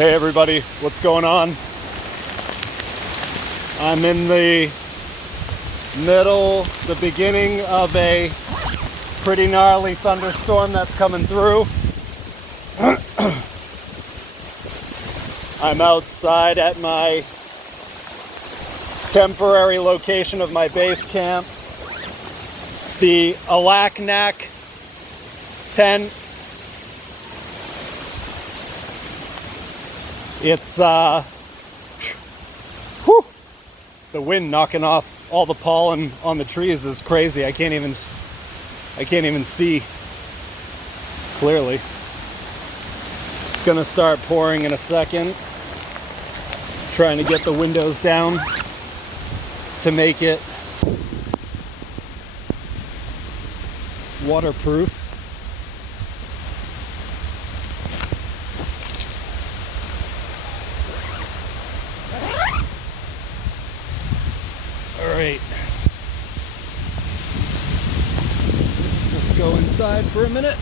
Hey everybody, what's going on? I'm in the beginning of a pretty gnarly thunderstorm that's coming through. I'm outside at my temporary location of my base camp. It's the alaknak tent. It's the wind knocking off all the pollen on the trees is crazy. I can't even see clearly. It's gonna start pouring in a second. Trying to get the windows down to make it waterproof. All right, let's go inside for a minute.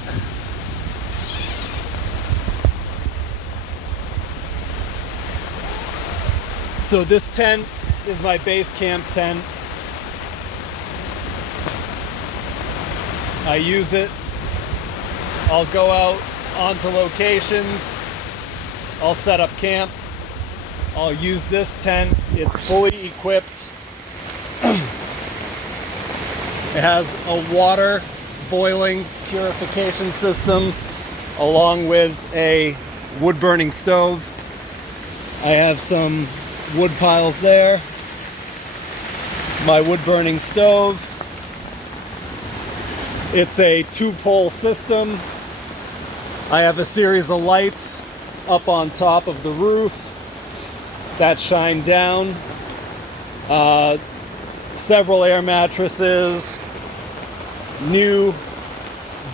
So this tent is my base camp tent. I use it. I'll go out onto locations. I'll set up camp. I'll use this tent. It's fully equipped. It has a water boiling purification system along with a wood burning stove. I have some wood piles there. My wood burning stove. It's a 2-pole system. I have a series of lights up on top of the roof that shine down. Several air mattresses, new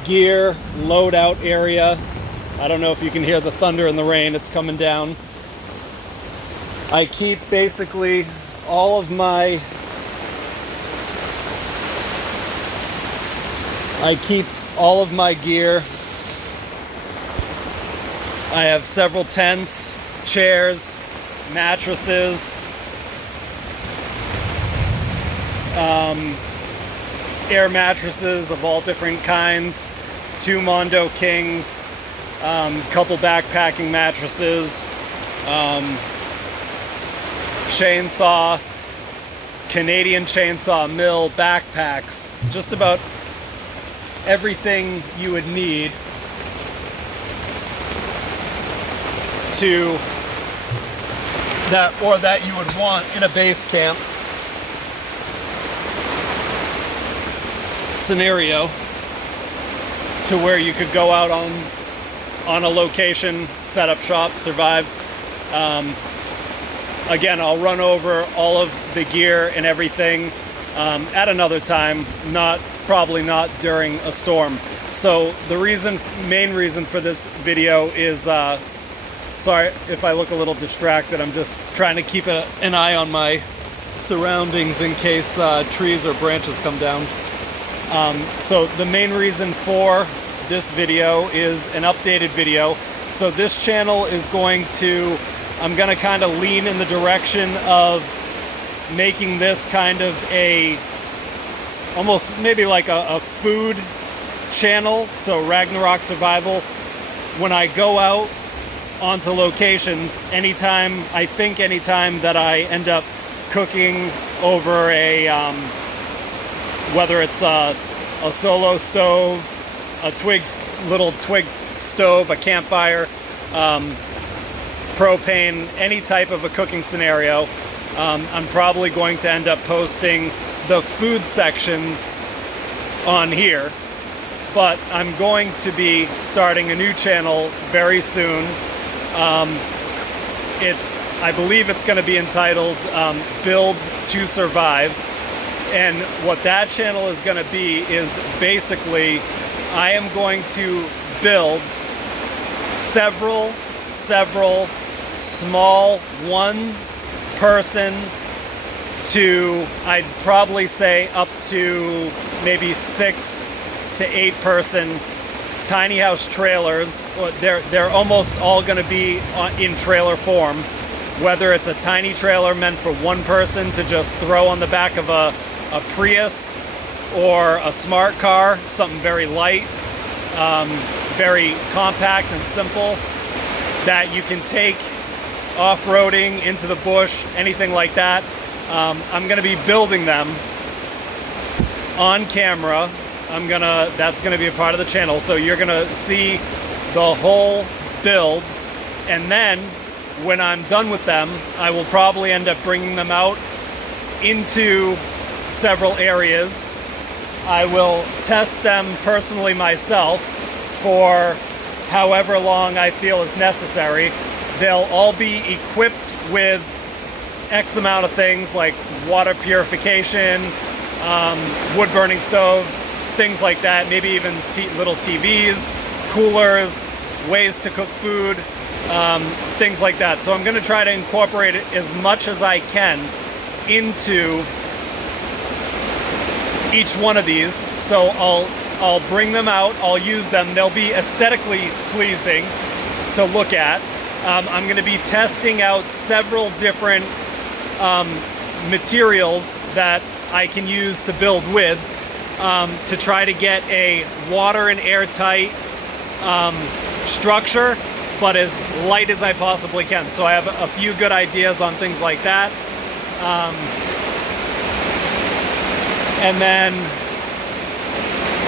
gear loadout area. I don't know if you can hear the thunder and the rain, it's coming down. I keep basically all of my gear. I have several tents, chairs, mattresses, air mattresses of all different kinds, 2 Mondo Kings, couple backpacking mattresses, chainsaw, Canadian chainsaw mill, backpacks, just about everything you would need that you would want in a base camp scenario, to where you could go out on a location, set up shop, survive. Again, I'll run over all of the gear and everything at another time, probably not during a storm. So the main reason for this video is, sorry if I look a little distracted, I'm just trying to keep an eye on my surroundings in case trees or branches come down. So the main reason for this video is an updated video. So this channel is I'm gonna kind of lean in the direction of making this kind of almost maybe like a food channel. So Ragnarok Survival. When I go out onto locations, anytime that I end up cooking over whether it's a solo stove, a little twig stove, a campfire, propane, any type of a cooking scenario, I'm probably going to end up posting the food sections on here. But I'm going to be starting a new channel very soon. I believe it's going to be entitled Build to Survive. And what that channel is going to be is basically I am going to build several small one-person to, I'd probably say up to maybe 6 to 8 person tiny house trailers. They're almost all going to be in trailer form, whether it's a tiny trailer meant for one person to just throw on the back of a Prius, or a smart car, something very light, very compact and simple, that you can take off-roading, into the bush, anything like that. I'm going to be building them on camera. That's going to be a part of the channel, so you're going to see the whole build, and then when I'm done with them, I will probably end up bringing them out into several areas. I will test them personally myself for however long I feel is necessary. They'll all be equipped with X amount of things like water purification, wood burning stove, things like that, maybe even little TVs, coolers, ways to cook food, things like that. So I'm going to try to incorporate it as much as I can into each one of these. So I'll bring them out, I'll use them, they'll be aesthetically pleasing to look at. I'm going to be testing out several different materials that I can use to build with, to try to get a water and airtight structure, but as light as I possibly can. So I have a few good ideas on things like that. And then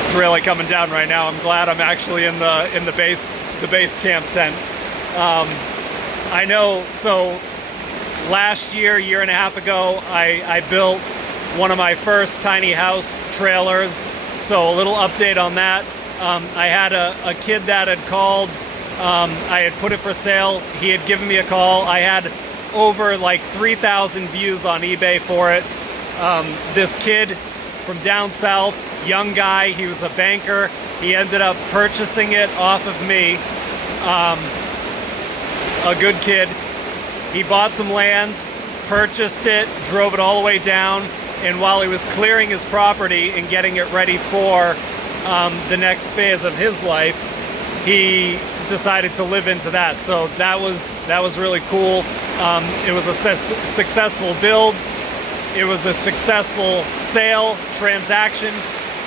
it's really coming down right now. I'm glad I'm actually in the base camp tent. I know, so last year and a half ago, I built one of my first tiny house trailers. So a little update on that. I had a kid that had called. I had put it for sale. He had given me a call. I had over like 3,000 views on eBay for it. This kid from down south, young guy, he was a banker. He ended up purchasing it off of me. A good kid. He bought some land, purchased it, drove it all the way down, and while he was clearing his property and getting it ready for the next phase of his life, he decided to live into that. So that was really cool. It was a successful build. It was a successful sale transaction.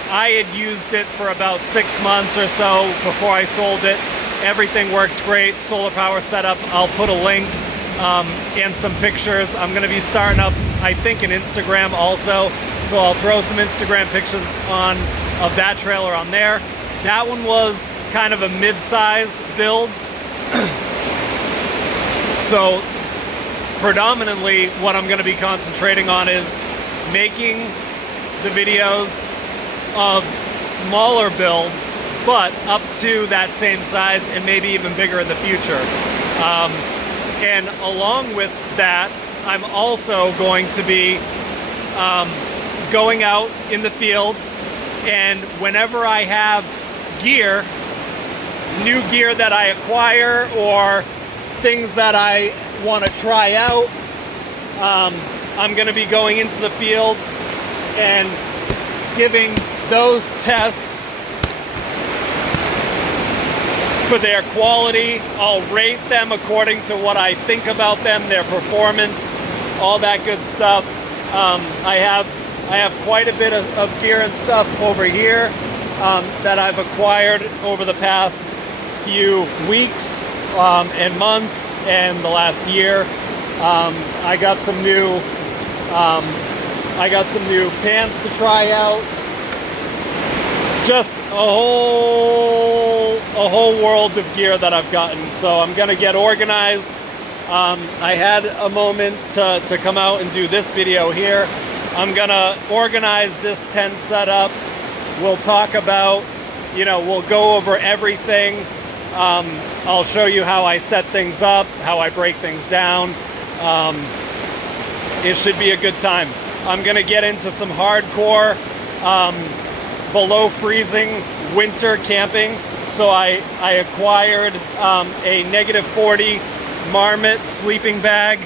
I had used it for about 6 months or so before I sold it. Everything worked great. Solar power setup. I'll put a link and some pictures. I'm going to be starting up, I think, an Instagram also. So I'll throw some Instagram pictures of that trailer on there. That one was kind of a mid-size build. So predominantly what I'm going to be concentrating on is making the videos of smaller builds, but up to that same size and maybe even bigger in the future. And along with that, I'm also going to be going out in the field, and whenever I have gear, new gear that I acquire or things that I want to try out, I'm going to be going into the field and giving those tests for their quality. I'll rate them according to what I think about them, their performance, all that good stuff. I have quite a bit of gear and stuff over here that I've acquired over the past few weeks and months and the last year. I got some new pants to try out. Just a whole world of gear that I've gotten. So I'm gonna get organized. I had a moment to come out and do this video here. I'm gonna organize this tent setup. We'll talk about, we'll go over everything. I'll show you how I set things up, how I break things down. It should be a good time. I'm gonna get into some hardcore below freezing winter camping. So I acquired a -40 Marmot sleeping bag.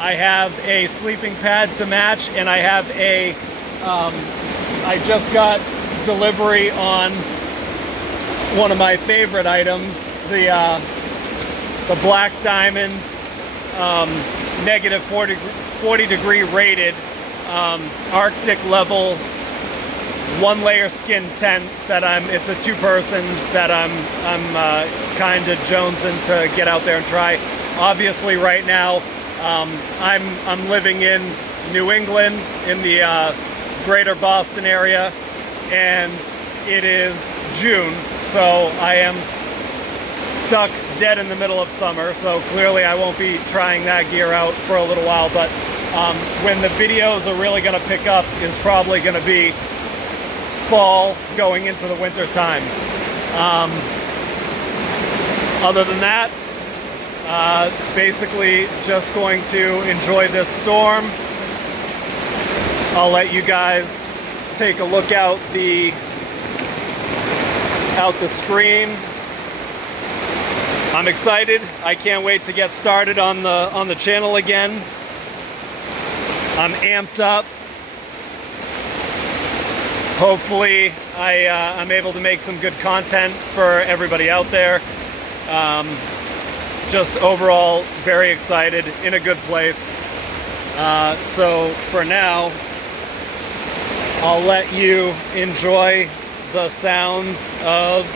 I have a sleeping pad to match, and I have I just got delivery on one of my favorite items, the Black Diamond negative 40 degree rated Arctic level 1-layer skin tent that it's a 2-person that I'm kind of jonesing to get out there and try. Obviously right now I'm living in New England in the greater Boston area, and it is June, so I am stuck dead in the middle of summer, so clearly I won't be trying that gear out for a little while, but when the videos are really going to pick up is probably going to be fall going into the winter time. Other than that, basically just going to enjoy this storm. I'll let you guys take a look out the screen. I'm excited. I can't wait to get started on the channel again. I'm amped up. Hopefully I'm able to make some good content for everybody out there. Just overall very excited, in a good place. So for now, I'll let you enjoy the sounds of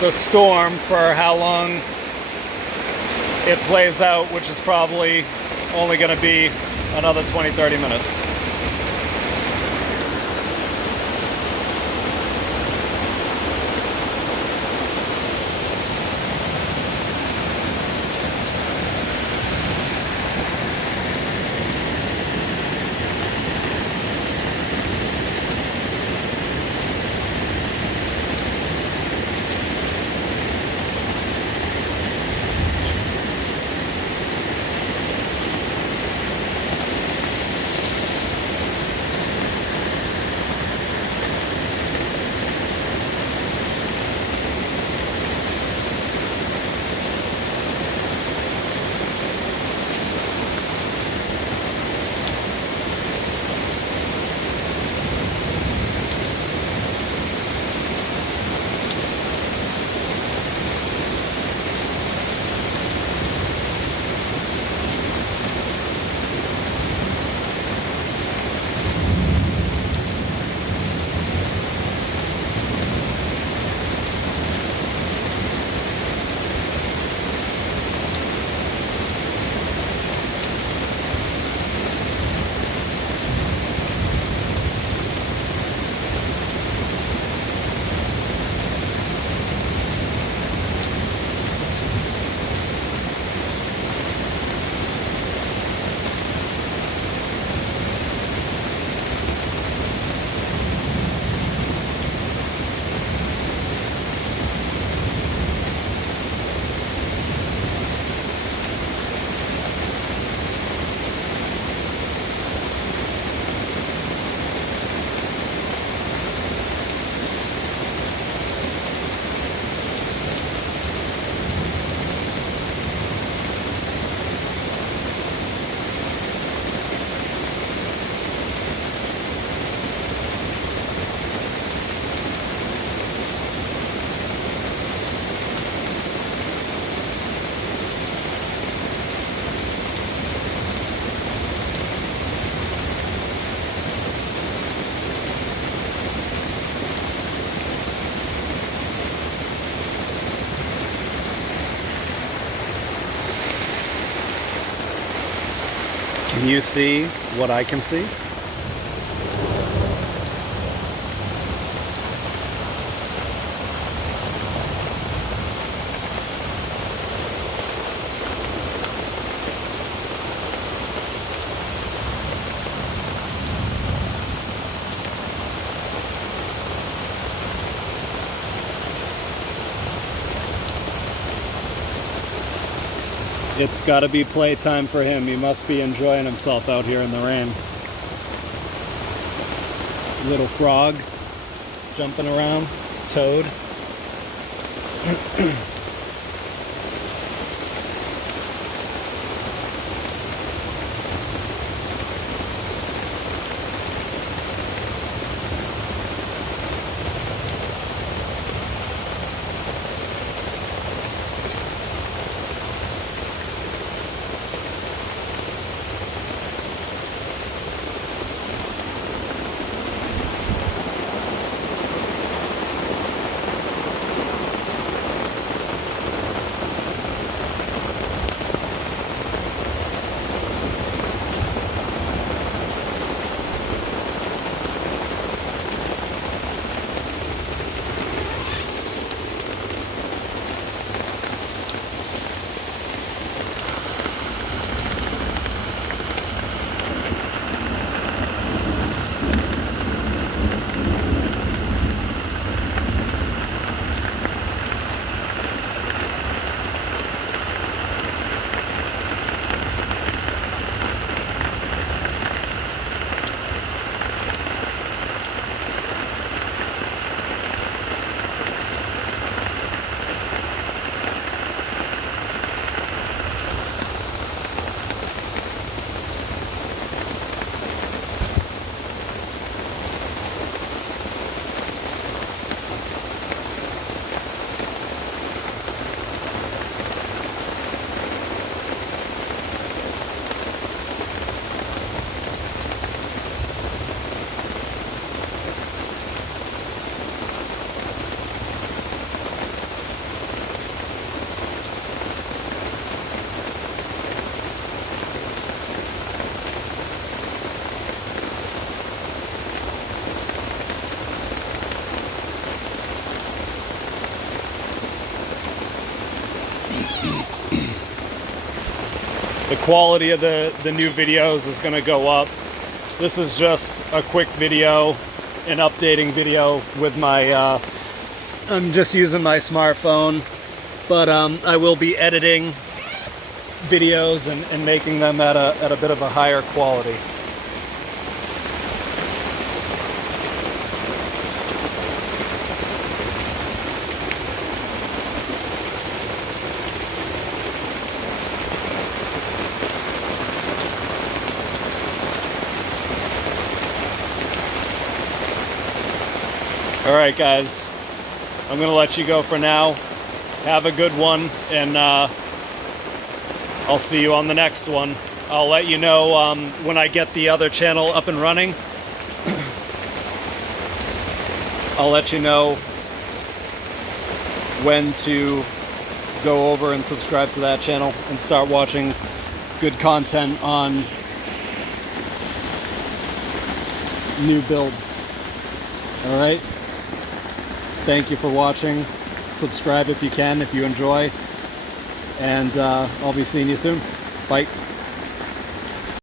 the storm for how long it plays out, which is probably only going to be another 20-30 minutes. Can you see what I can see? It's got to be playtime for him. He must be enjoying himself out here in the rain. Little frog jumping around, toad. The quality of the new videos is going to go up. This is just a quick video, an updating video with my, I'm just using my smartphone, but I will be editing videos and making them at a bit of a higher quality. All right, guys, I'm gonna let you go for now. Have a good one, and I'll see you on the next one. I'll let you know when I get the other channel up and running. I'll let you know when to go over and subscribe to that channel and start watching good content on new builds. All right? Thank you for watching. Subscribe if you can, if you enjoy. And I'll be seeing you soon. Bye.